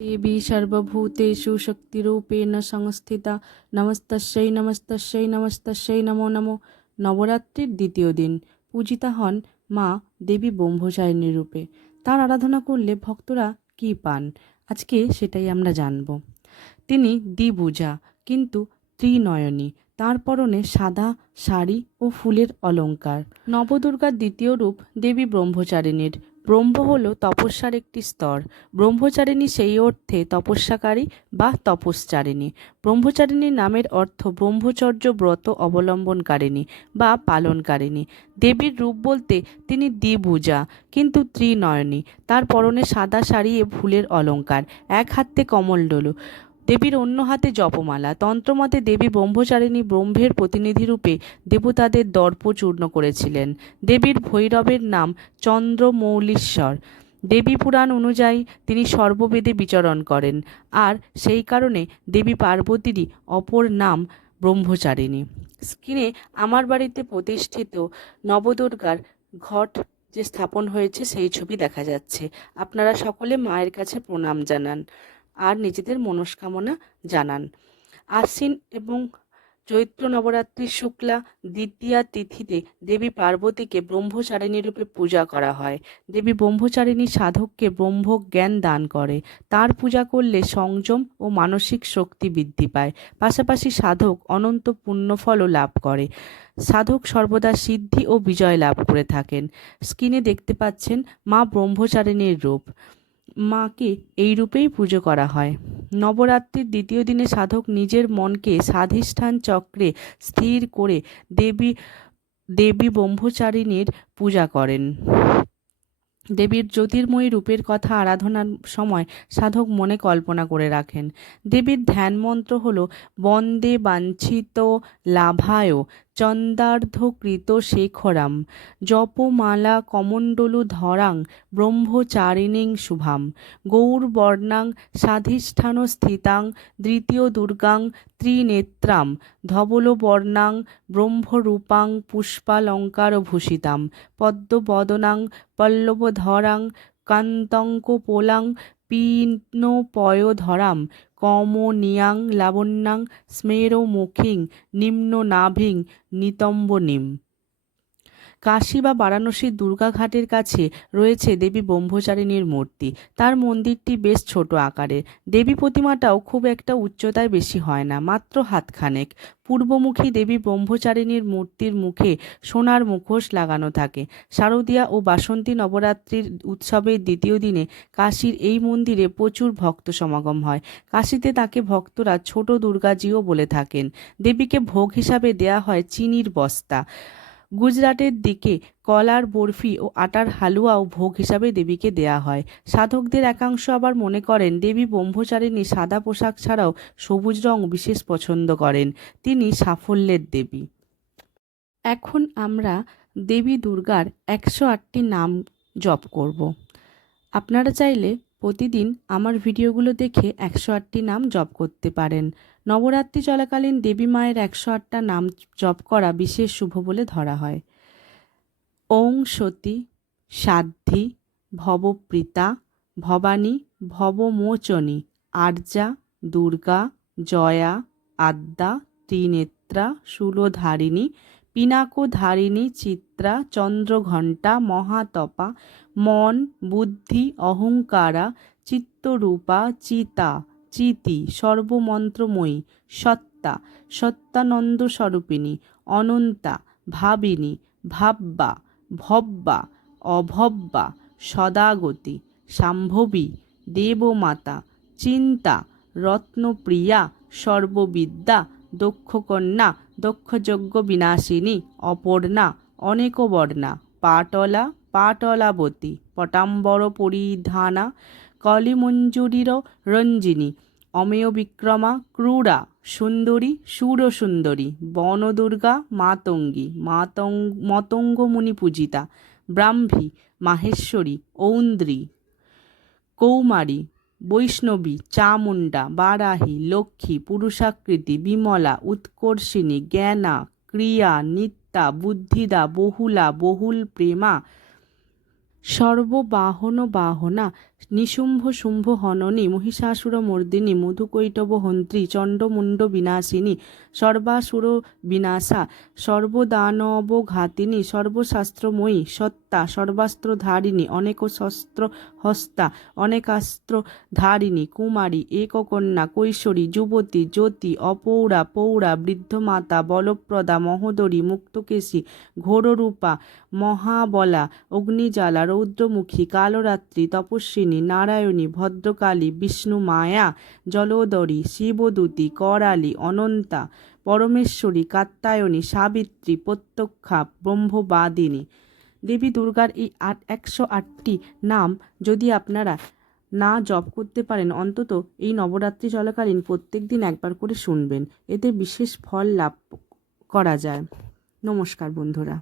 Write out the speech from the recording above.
देवी सर्वभूतेषु शक्तिरूपेण संस्थिता নমস্তস্যৈ নমস্তস্যৈ নমস্তস্যৈ নমো নমো। নবরাত্রির দ্বিতীয় দিন পূজিতা হন মা দেবী ব্রহ্মচারিণী রূপে। তার আরাধনা করলে ভক্তরা কী পান, আজকে সেটাই আমরা জানব। তিনি দ্বিভুজা কিন্তু ত্রিনয়নী। তার পরনে সাদা শাড়ি ও ফুলের অলঙ্কার। নবদুর্গার দ্বিতীয় রূপ দেবী ব্রহ্মচারিণীর। ব্রহ্ম হল তপস্যার একটি স্তর। ব্রহ্মচারিণী সেই অর্থে তপস্যাকারী বা তপশ্চারিণী। ব্রহ্মচারিণী নামের অর্থ ব্রহ্মচর্য ব্রত অবলম্বনকারিণী বা পালনকারিণী। দেবীর রূপ বলতে তিনি দ্বিভুজা কিন্তু ত্রিনয়নী। তার পরনে সাদা শাড়ি ও ফুলের অলঙ্কার, এক হাতে কমলডলু, দেবীর অন্য হাতে জপমালা। তন্ত্রমতে দেবী ব্রহ্মচারিণী ব্রহ্মের প্রতিনিধিরূপে দেবতাদের দর্প চূর্ণ করেছিলেন। দেবীর ভৈরবের নাম চন্দ্রমৌলীশ্বর। দেবী পুরাণ অনুযায়ী তিনি সর্ববেদে বিচরণ করেন, আর সেই কারণে দেবী পার্বতীরই অপর নাম ব্রহ্মচারিণী। স্ক্রিনে আমার বাড়িতে প্রতিষ্ঠিত নবদুর্গার ঘট যে স্থাপন হয়েছে সেই ছবি দেখা যাচ্ছে। আপনারা সকলে মায়ের কাছে প্রণাম জানান আর নিজেদের মনস্কামনা জানান। আশ্বিন এবং চৈত্র নবরাত্রির শুক্লা দ্বিতীয়া তিথিতে দেবী পার্বতীকে ব্রহ্মচারিণী রূপে পূজা করা হয়। দেবী ব্রহ্মচারিণী সাধককে ব্রহ্মজ্ঞান দান করে। তার পূজা করলে সংযম ও মানসিক শক্তি বৃদ্ধি পায়। পাশাপাশি সাধক অনন্ত পুণ্যফলও লাভ করে। সাধক সর্বদা সিদ্ধি ও বিজয় লাভ করে থাকেন। স্ক্রিনে দেখতে পাচ্ছেন মা ব্রহ্মচারিণীর রূপ। মাকে এই রূপেই পুজো করা হয়। নবরাত্রির দ্বিতীয় দিনে সাধক নিজের মনকে স্বাধিষ্ঠান চক্রে স্থির করে দেবী ব্রহ্মচারিণীর পূজা করেন। দেবীর জ্যোতির্ময়ী রূপের কথা আরাধনার সময় সাধক মনে কল্পনা করে রাখেন। দেবীর ধ্যান মন্ত্র হল বন্দে বাঞ্ছিত লাভায় চন্দার্ধকৃত শেখরাম জপমালা কমণ্ডলু ধরাং ব্রহ্মচারিণীং শুভাম গৌরবর্ণাং স্বাধিষ্ঠান স্থিতাং দ্বিতীয় দুর্গাং ত্রিনেত্রাম ধবলবর্ণাং ব্রহ্মরূপাং পুষ্পালঙ্কার ভূষিতাম পদ্মবদনাং পল্লবধরাং কান্তঙ্কপোলাং পীনপয়ধরাম কমনীয়াং লাবণ্যাং স্মেরমুখীং নিম্ননাভিং নিতম্বনীম। কাশী বা বারাণসীর দুর্গাঘাটের কাছে রয়েছে দেবী ব্রহ্মচারিণীর মূর্তি। তার মন্দিরটি বেশ ছোট আকারের। দেবী প্রতিমাটাও খুব একটা উচ্চতায় বেশি হয় না, মাত্র হাতখানেক। পূর্বমুখী দেবী ব্রহ্মচারিণীর মূর্তির মুখে সোনার মুখোশ লাগানো থাকে। শারদীয়া ও বাসন্তী নবরাত্রির উৎসবের দ্বিতীয় দিনে কাশীর এই মন্দিরে প্রচুর ভক্ত সমাগম হয়। কাশীতে তাকে ভক্তরা ছোট দুর্গাজিও বলে থাকেন। দেবীকে ভোগ হিসাবে দেয়া হয় চিনির বস্তা। গুজরাটের দিকে কলার বরফি ও আটার হালুয়াও ভোগ হিসাবে দেবীকে দেয়া হয়। সাধকদের একাংশ আবার মনে করেন দেবী ব্রহ্মচারিণী সাদা পোশাক ছাড়াও সবুজ রং বিশেষ পছন্দ করেন। তিনি সাফল্যের দেবী। এখন আমরা দেবী দুর্গার 108টি নাম জপ করব। আপনারা চাইলে প্রতিদিন আমার ভিডিওগুলো দেখে 108টি নাম জপ করতে পারেন। নবরাত্রি চলাকালীন দেবী মায়ের 108টা নাম জপ করা বিশেষ শুভ বলে ধরা হয়। ওং সতী, সাধ্বী, ভবপ্রীতা, ভবানী, ভবমোচনী, আর্যা, দুর্গা, জয়া, আদ্যা, ত্রিনেত্রা, শূলধারিণী, পিনাকধারিণী, চিত্রা, চন্দ্রঘণ্টা, মহাতপা, মন, বুদ্ধি, অহংকারা, চিত্তরূপা, চিতা, চিতি, সর্বমন্ত্রময়ী, সত্তা, সত্যানন্দ স্বরূপিণী, অনন্তা, ভাবিনী, ভাব্বা, ভব্বা, অভব্বা, সদাগতি, শাম্ভবী, দেবমাতা, চিন্তা, রত্নপ্রিয়া, সর্ববিদ্যা, দক্ষকন্যা, দক্ষযজ্ঞ বিনাশিনী, অপর্ণা, অনেকবর্ণা, পাটলা, পাটলাবতী, পটাম্বর পরিধানা, কলিমঞ্জুরীর রঞ্জিনী, অমেয় বিক্রমা, ক্রূরা, সুন্দরী, সুরসুন্দরী, বনদুর্গা, মাতঙ্গী, মতঙ্গমুনি পূজিতা, ব্রাহ্মী, মাহেশ্বরী, ঔন্দ্রী, কৌমারী, বৈষ্ণবী, চামুণ্ডা, বারাহী, লক্ষ্মী, পুরুষাকৃতি, বিমলা, উৎকর্ষিণী, জ্ঞানা, ক্রিয়া, নিত্যা, বুদ্ধিদা, বহুলা, বহুল প্রেমা, সর্ববাহন বাহনা, নিশুম্ভ শুম্ভ হননী, মহিষাসুর মর্দিনী, মধুকৈটব হন্ত্রী, চণ্ডমুণ্ড বিনাশিনী, সর্বাসুর বিনাশা, সর্বদানবঘাতিনী, সর্বশাস্ত্রময়ী, সত্তা, সর্বাস্ত্রধারিণী, অনেক শস্ত্র হস্তা, অনেকাস্ত্র ধারিণী, কুমারী, এককন্যা, কৈশোরী, যুবতী, জ্যোতি, অপৌরা, পৌরা, বৃদ্ধমাতা, বলপ্রদা, মহোদরী, মুক্তকেশী, ঘোররূপা, মহাবলা, অগ্নিজ্বালা, রৌদ্রমুখী, কালরাত্রি, তপস্বিনী, নারায়ণী, ভদ্রকালী, বিষ্ণু মায়া, জলোদরী, শিবদূতী, করালী, অনন্তা, পরমেশ্বরী, কাত্যায়নী, সাবিত্রী, প্রত্যক্ষা, ব্রহ্মবাদিনী। দেবী দুর্গার এই 108টি নাম যদি আপনারা না জপ করতে পারেন, অন্তত এই নবরাত্রি চলাকালীন প্রত্যেক দিন একবার করে শুনবেন, এতে বিশেষ ফল লাভ করা যায়। নমস্কার বন্ধুরা।